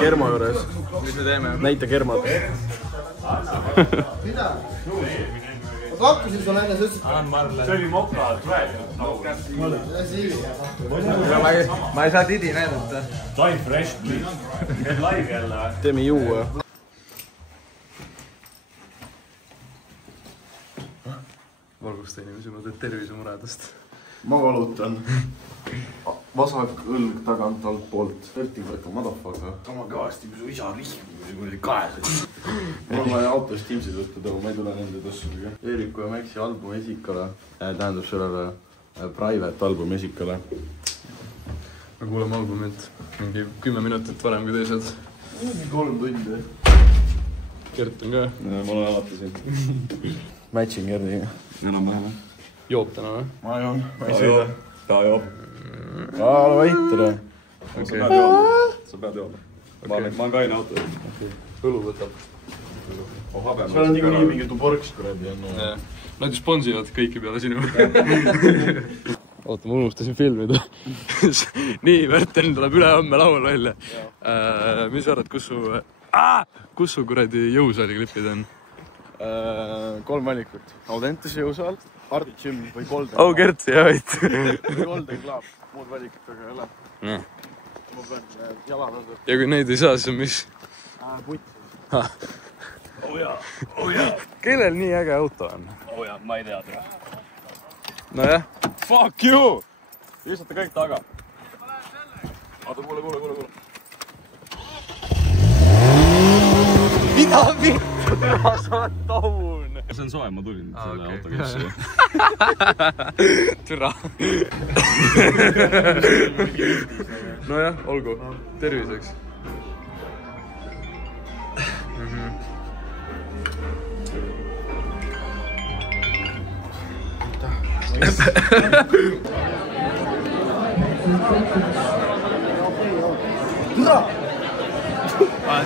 Kermo juures. Mis me teeme? Näita Kermot. Mida? Ma pakkusin sulle enne, sa ütlesid. See oli moka, Ma ei saa tidi näidata. Time fresh, please. Käid live jälle. Teeme juua. Valgusta inimesi, ma teed tervisemuredest. Ma valutan. Vasak õlg tagant alt poolt. Vertiga madafaga. Sama kõvasti, kui su isa rihmib, kui oli kaes. Mul on vaja autost Teamsi tõttu tõu, ma ei tule nende tõssuga. Eeriku ja Maxi album esikale tähendab sellele private album esikale. Me kuuleme albumit mingi 10 minutit varem kui teised. 3 tundi. Gert on ka. Ma olen alati siin. Matching järgi. Enam vähem. Joob täna või? Ma joon. Ma ei sõida. Ta joob. Ole vaitere. Sa pead jooma. Ma olen kaine auto. Õlu võtab. Seal on niikuinii mingi tuborks kuradi. Nad ju sponsivad kõiki peale sinu. Oota, ma unustasin filmida. Nii, Märten tuleb ülehomme laul välja. Mis arvad, kus su kuradi jõusaali klipid on? 3 valikut. Audentese jõusaal, Art Gym või Golden Oh, Gert, jah, võit. Golden Club. Muud valikut aga ei ole. Ma pean jalad on. Ja kui neid ei saa, siis on mis? Putt. Oh jaa. Kellel nii äge auto on? Oh jaa, ma ei tea teda. Nojah. Fuck you! Lihtsalt kõik taga. Oota, kuule. Mida vittu, ma saan taun? See on soe, ma tulin selle autoga üldse. Türa. Nojah, olgu. Terviseks.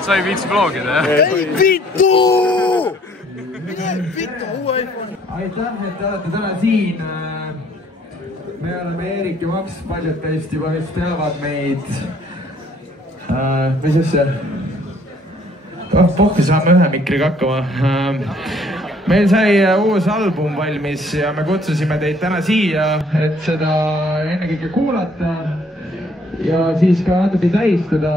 Sa ei viitsi vlogida, jah? Ei vittu! Mine vittu, uue iPhone! Aitäh, et te olete täna siin. Me oleme Eerik ja Max, paljud teist juba vist teavad meid. Mis asja? Pohti saame ühe mikriga hakkama. Meil sai uus album valmis ja me kutsusime teid täna siia, et seda ennekõike kuulata ja siis ka natuke tähistada.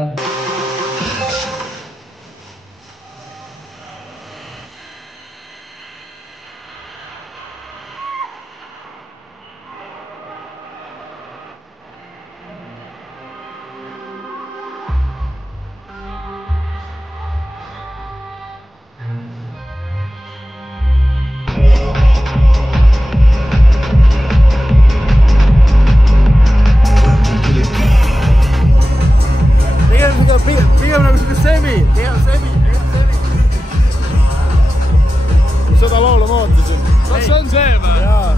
Pigem nagu siuke semi. Seda laulu ma ootasin. Kas see on see või? Jaa.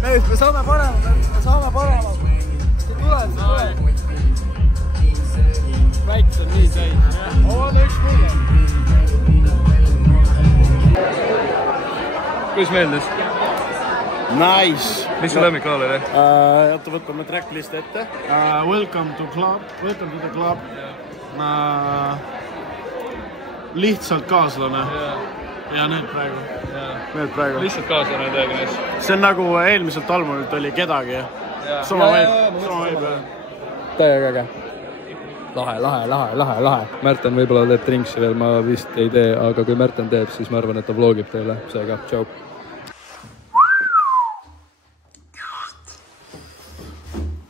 Me saame parema. Tule. Väikse on nii täis. On üks mulle. Kuidas meeldis? Nice! Mis su lemmik-laul oli? Oota, võtame tracklist ette. Welcome to the club. Lihtsalt kaaslane. Ja need praegu. Lihtsalt kaaslane täiega neis. See on nagu eelmiselt albumilt oli Kedagi. Sama võib. Täiega äge. Lahe. Märten võib-olla teeb trinksi veel, ma vist ei tee, aga kui Märten teeb, siis ma arvan, et ta vlogib teile. Seega, tšau.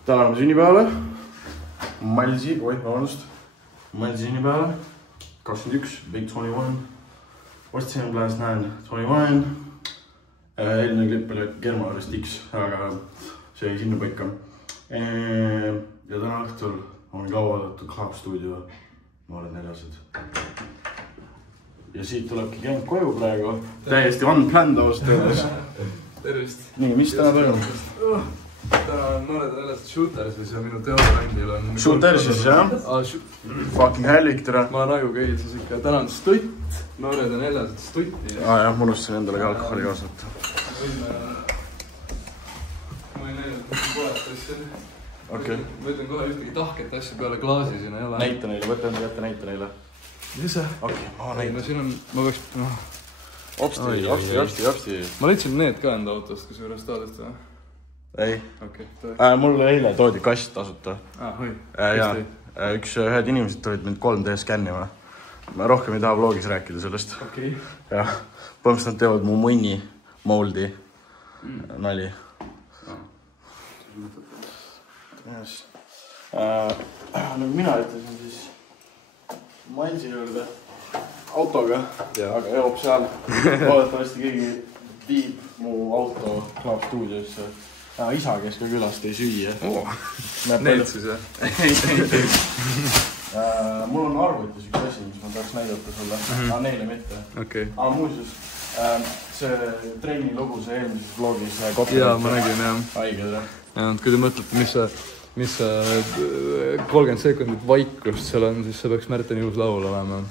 Täname sünnipäevale. Malsi sünnipäevale. 21, Big 21. Ostsin last night 21. Eelmine klipp oli Kermo juurest X, aga see jäi sinna paika. Ja täna õhtul on kauaadatud Club Studio. Noored neljased. Ja siit tulebki käinud koju praegu. Täiesti unplanned ausalt öeldes. Tervist. Nii, mis täna toimub? Täna on noored neljased Shootersis ja minu teodrandil on... Shootersis, jah? Fucking hällik, tere. Ma olen ajuga eilses ikka. Täna on stutt. Noored ja neljased stutti. Jah, ma unustasin endale ka alkoholi kaasata. Ma ei näinud, mis poest asja. okei. Ma ütlen kohe ühtegi tahket asja peale klaasi siin ei ole. Näita neile, võta enda kätte, näita neile. Mis see? Okei, no siin on, ma peaks, Opsti. Ma leidsin need ka enda autost, kus juures taadest või? Ei. Okei. Mul eile toodi kast tasuta. Hoi. Ühed inimesed tulid mind 3D skännima. Ma rohkem ei taha vlogis rääkida sellest. Okei. Jah, põhimõtteliselt nad teevad mu munni moldi nali. Nagu mina ütlesin siis Mailsi juurde autoga, aga joob seal. Loodetavasti keegi viib mu auto Klaab stuudiosse. Isa, kes ka külast ei süüa. Need siis jah? Mul on arvutis üks asi, mis ma tahaks näidata sulle. Neile mitte. Muuseas, see trenni lugu, see eelmises vlogis. Jaa, ma nägin jah. Haiged jah. Kui te mõtlete, mis 30 sekundit vaikust seal on, siis see peaks Märteni ilus laul olema.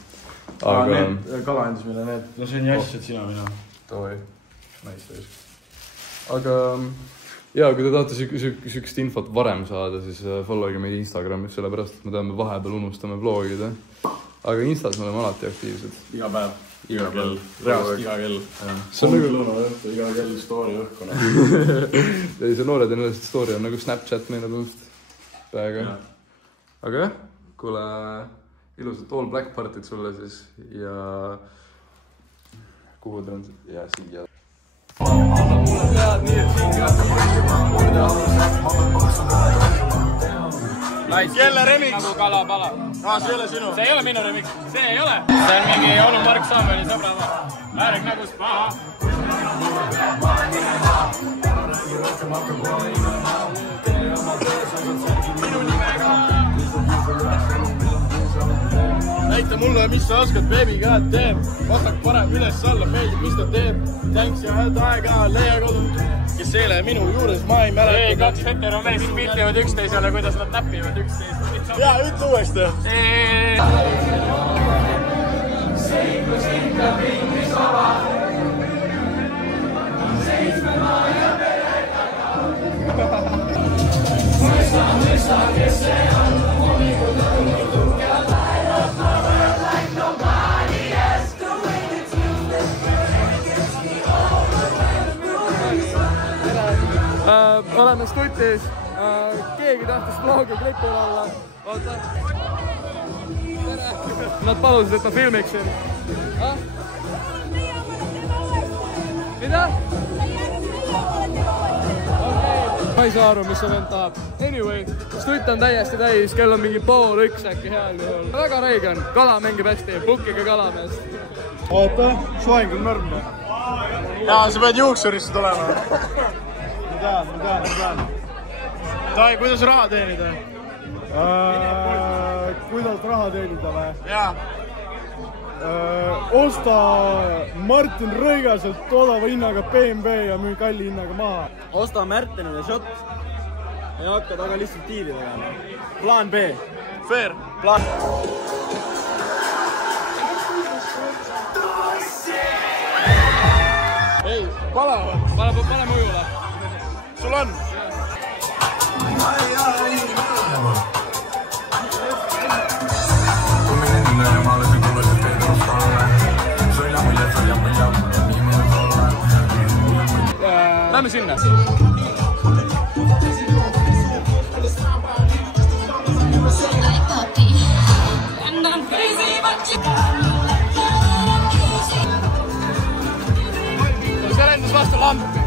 Need kalaendismine, need, no see on jass, et sina mina. Toi, naistes. Aga jaa, kui te tahate sükest infot varem saada, siis followge meid Instagramis, sellepärast, et me tahame vahepeal unustame vlogida. Aga Instas me oleme alati aktiivsed. Iga päev, iga kell, reaalselt iga kell. See on nagu lõuna õhtu, iga kell story õhkuna. Ei, see noored on ülest story on nagu Snapchat meile tulust päega. Aga jah, kuule ilusat all black partit sulle siis ja kuhu ta on ja siia. Anna mulle pead nii, et siin Kelle remix? Nagu Kalapala. See ei ole sinu? See ei ole minu remix. See ei ole. See on mingi Onu Mark Samueli sõbrama. Väärik nägus paha. Näita mulle, mis sa oskad, baby, god damn. Vasak parem üles alla, meeldib, mis ta teeb. Thanks ja head aega, leia kodud. Kes eile minu juures, ma ei mäleta. Ei, kaks heteromeest piltivad üksteisele, kuidas nad näpivad üksteist. Jaa, ütle uuesti. Seiklus ikka pingis vaba. Seitsmena ja peretaga. Mõista, kes see on. Hommikud õnnid tuhkevad päevad. My world like nobody else. The way that you live gets me over when the ruins run. Oleme stutis. Keegi tahtis vlogi klipil olla. Oota. Nad palusid, et ma filmiksin. Mida? Ma ei saa aru, mis see vend tahab. Anyway, stutt on täiesti täis, kell on mingi 12:30 äkki heal juhul. Väga räige on, kala mängib hästi, pukiga kalameest. Oota, soeng on nõrm. Jaa, sa pead juuksurisse tulema. Ma tean. Tai, kuidas raha teenida? Kuidas raha teenida või? Jaa. Osta Martin Rõigaselt odava hinnaga BMW ja müü kalli hinnaga maha. Osta Märtenile šott. Ei hakka taga lihtsalt diili tegema. Plaan B. Fair. Plaan. Ei, pala on. Pane mõjule. Sul on? Lähme sinna. See lendas vastu lampi.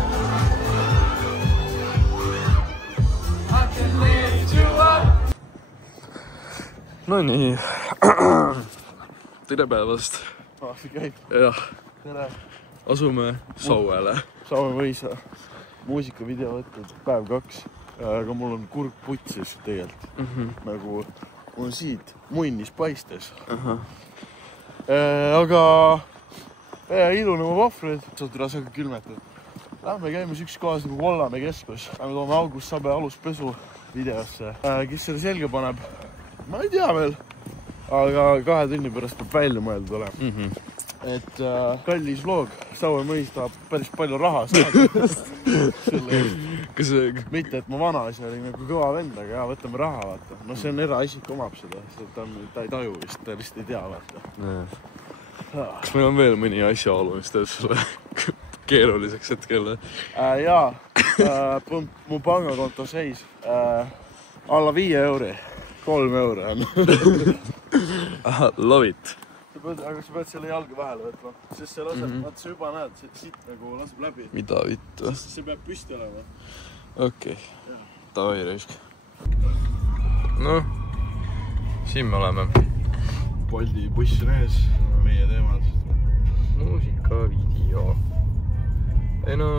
No nii. Tere päevast. See käib. Jah. Tere. Asume Sauele. Saame võisa muusikavideo võtnud päev 2. Aga mul on kurg putsis tegelikult. Nagu on siit munnis paistes. Aga ilunema vahvreid. Saad rasega külmetad. Lähme käime üks kohas nagu Vollamäe keskus. Lähme toome August Sabe aluspesu videosse. Kes selle selga paneb? Ma ei tea veel. Aga 2 tunni pärast peab välja mõeldud olema. Et kallis vlog. Saue mõis tahab päris palju raha saada. mitte, et ma vanaisa oli nagu kõva vend, aga jaa, võtame raha, vaata. No see on eraisik omab seda, ta ei taju vist, ta lihtsalt ei tea, vaata. Kas meil on veel mõni asjaolu, mis teeb sulle keeruliseks hetkel? Jaa, mu pangakonto seis alla 5 euri, 3 euri on. Love it. Aga sa pead selle jalga vahele võtma, sest see laseb, vaata sa juba näed, siit nagu laseb läbi. Mida vittu? See peab püsti olema. Okei, davai raisk. Noh, siin me oleme. Boldi buss on ees, meie teemad. Muusika, video. Ei no...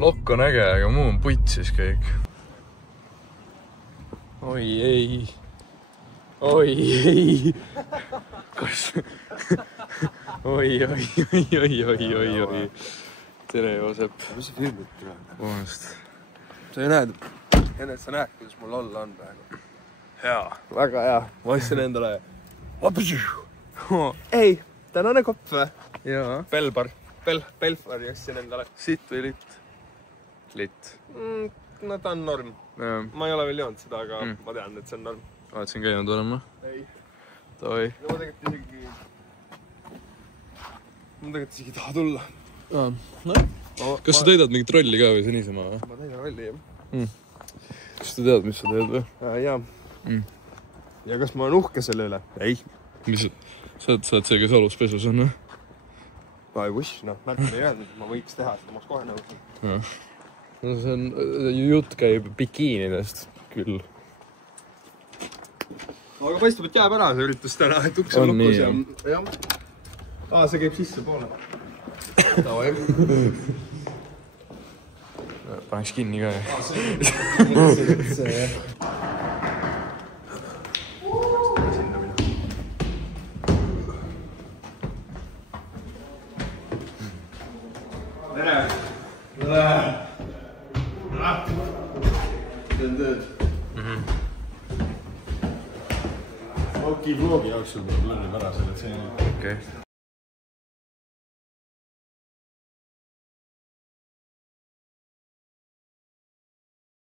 Lokk on äge, aga muu on putsis kõik. Oi ei. Kas... Oi. Tere, Joosep. Mis see filmid tuleb? Vahest. Sa näed, sa näed, kuidas mul olla on praegu. Hea. Väga hea. Ma ostsin endale... Ei, tänane kopp või? Jaa. Belfari ostsin endale. Sitt või litt? Litt. No ta on norm. Ma ei ole veel joonud seda, aga ma tean, et see on norm. Oled siin käinud olema? Ei. Davai. Ma tegelikult isegi taha tulla. Kas sa täidad mingit rolli ka või see niisama? Ma täidan rolli, jah. Kas sa tead, mis sa teed või? Jaa. Ja kas ma olen uhke selle üle? Ei. Mis, sa oled see, kes aluspesus on, või? Ma ei wish, noh, märkida ei öelnud, et ma võiks teha, seda ma oleks kohe nõus. No see on, jutt käib bikiinidest küll. Aga paistab, et jääb ära see üritus täna, et uks on lukus ja... Jah. See käib sisse poole. Tava, jah. Paneks kinni ka, jah. See, Teen tööd. Vlogi jaoks sul tuleb lõrnib ära selle tseeni. Okei.